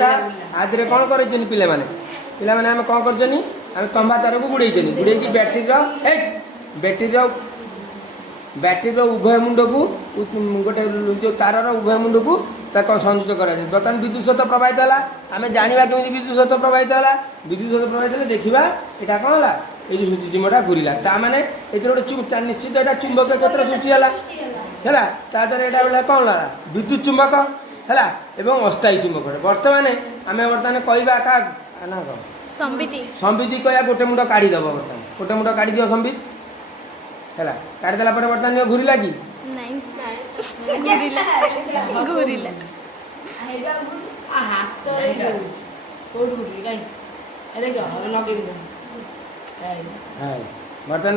जोटा आदि कौन कर पिला माने आम कौन कर तंबा तार को गुड़े गुड़े बैटेरी उभय मुंड को गोटे जो तार उभय मुंड को संयुक्त कर बर्तमान विद्युत सहित प्रवाहित है आम जाना केमी विद्युत सहित प्रवाहित है विद्युत सहित प्रवाहित है देखा यहाँ कौन है ये सूची चिह्नटा घूरला ताने ये गोटे निश्चित यहाँ चुंबक क्षेत्र सृष्टि है ताद्वारा यहाँ कौन है विद्युत चुंबक है एवं अस्थायी चुंबक बर्तमान आम बर्तमान कहवा क्या ना कौन संबित कह गोटे मुंड काढ़ीदेव बर्तमान गोटे मुंड काढ़ी दिव संबित है काढ़ीदेला बर्तमान घूरला कि बर्तमान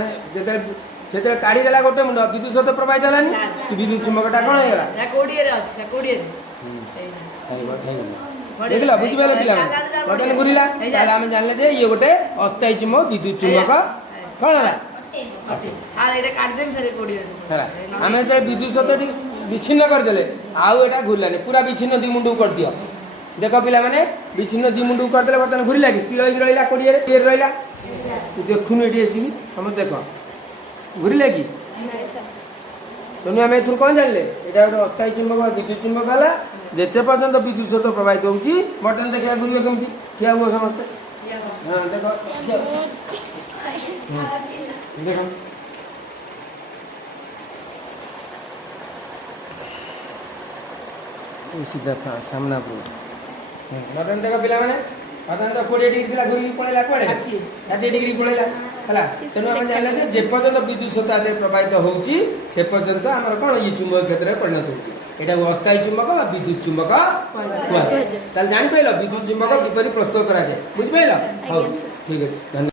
जो काढ़ीदेला गोटे मुंड विद्युत सहित प्रवाहित है विद्युत चुंबकटा कौन है देख लो बुझिपारे पिला बर्तमान घूरला आम जानले ये गोटे अस्थायी चुंबक विद्युत चुंबक कौन है आम जो विद्युत सहित विच्छिन्न करदे आउ यहाँ घूरलानी पूरा विच्छिन्न दी मुंड कर दियो देख पिला माने विच्छिन्न दी मुंड करदे बर्तमान घूरला कि स्थिर होकर रहा कोड़े रहा देखुन ये तुम देख घूरला कि तेणु आम एथुर कौन जानले यहाँ गोटे अस्थायी चुंबक विद्युत चुंबक है जिते पर्यटन विद्युत सहित प्रवाहित होगी बर्तमान देखा घूर केमी ठिया हुआ समस्ते हाँ देख देख सीधा था सामना बर्तमान देख पिला मैंने बर्तमान तो 20 डिग्री थी घूरी पड़ेगा कड़े 60 डिग्री पड़ेगा है तेणु आम जानला जे पर्यटन विद्युत सहित प्रवाहित होती से पर्यंत आम कौन ये चुंबक क्षेत्र में परिणत होती यहाँ अस्थायी चुंबक विद्युत चुंबक कहुए जापार विद्युत चुंबक किपर प्रस्तुत कराए बुझिपार हाँ ठीक अच्छे धन्यवाद।